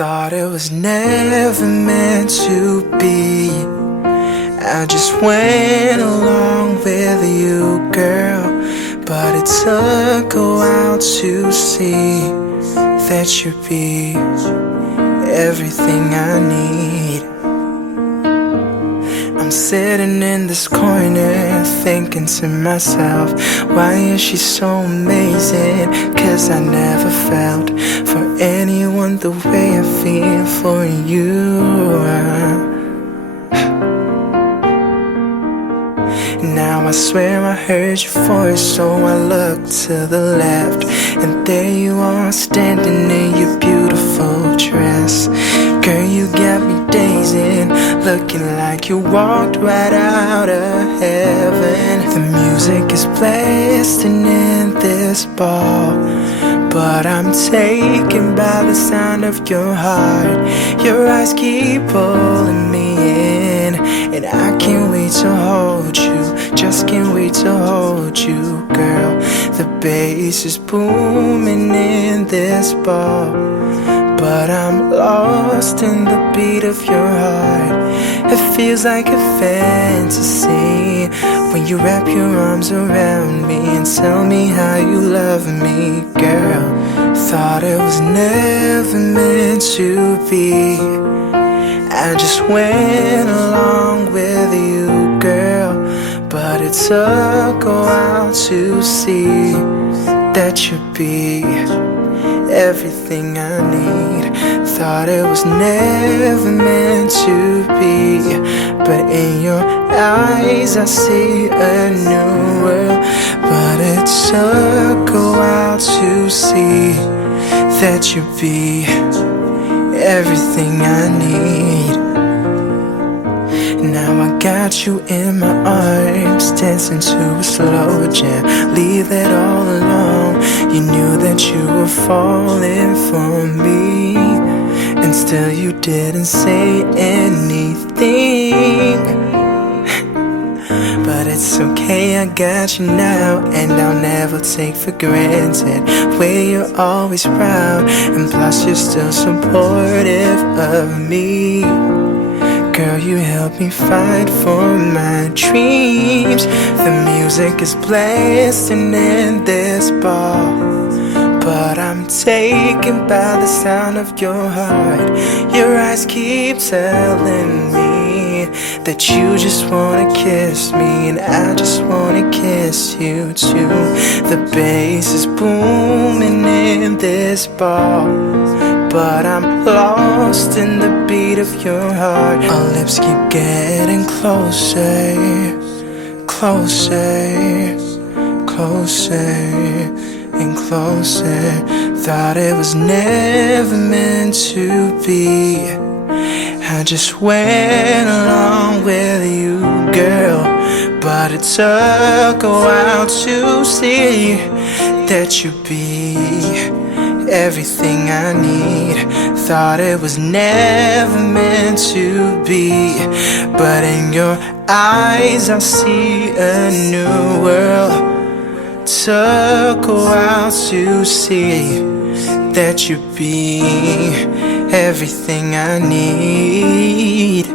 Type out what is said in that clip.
Thought it was never meant to be. I just went along with you, girl. But it took a while to see that you'd be everything I need. I'm sitting in this corner thinking to myself, why is she so amazing? Cause I never felt for anyone the way I feel for you. Now I swear I heard your voice, so I looked to the left, and there you are standing in your beautiful dress. Girl, you got me dazing, looking like you walked right out of heaven. The music is blasting in this bar, but I'm taken by the sound of your heart. Your eyes keep pulling me in, and I can't wait to hold you. Just can't wait to hold you, girl. The bass is booming in this bar, but I'm lost in the beat of your heart. It feels like a fantasy when you wrap your arms around me and tell me how you love me, girl. Thought it was never meant to be. I just went along with you, girl. But it took a while to see that you'd be everything I need. Thought it was never meant to be, but in your eyes I see a new world. But it took a while to see that you'd be everything I need. Now I got you in my arms, dancing to a slow jam. Leave it all alone. You knew that you were falling for me, and still you didn't say anything. But it's okay, I got you now, and I'll never take for granted where you're always proud, and plus you're still supportive of me. Girl, you help me fight for my dreams. The music is blasting in this bar, but I'm taken by the sound of your heart. Your eyes keep telling me that you just wanna kiss me, and I just wanna kiss you too. The bass is booming in this bar, but I'm lost in the beat of your heart. Our lips keep getting closer, closer, closer and closer. Thought it was never meant to be. I just went along with you, girl. But it took a while to see that you'd be everything I need. Thought it was never meant to be, but in your eyes I see a new world. Took a while to see that you'd be everything I need.